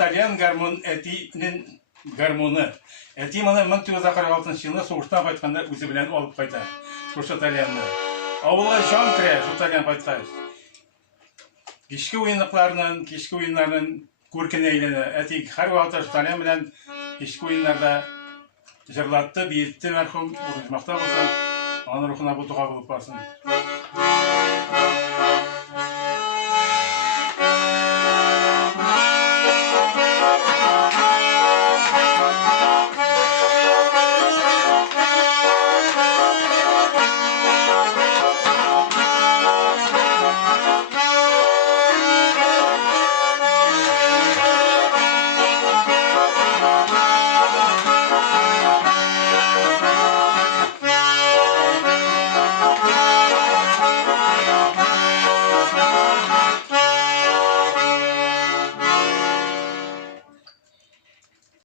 тальян әтинен гармоны. Әти маны 1946 жылы соғыштан қайтқанда өзі білән алып қайта. Шоша тальянны. Ауылға жан кірі, шо тальян қайтқаш. Кешкі ойынларынан көркен әйлені. Әти қар уақыташ тальян білән кешкі ойынларда жырлатты, бейітті мәрхум, ұржымақта болсын, аны рухына бұл дұға болып басын.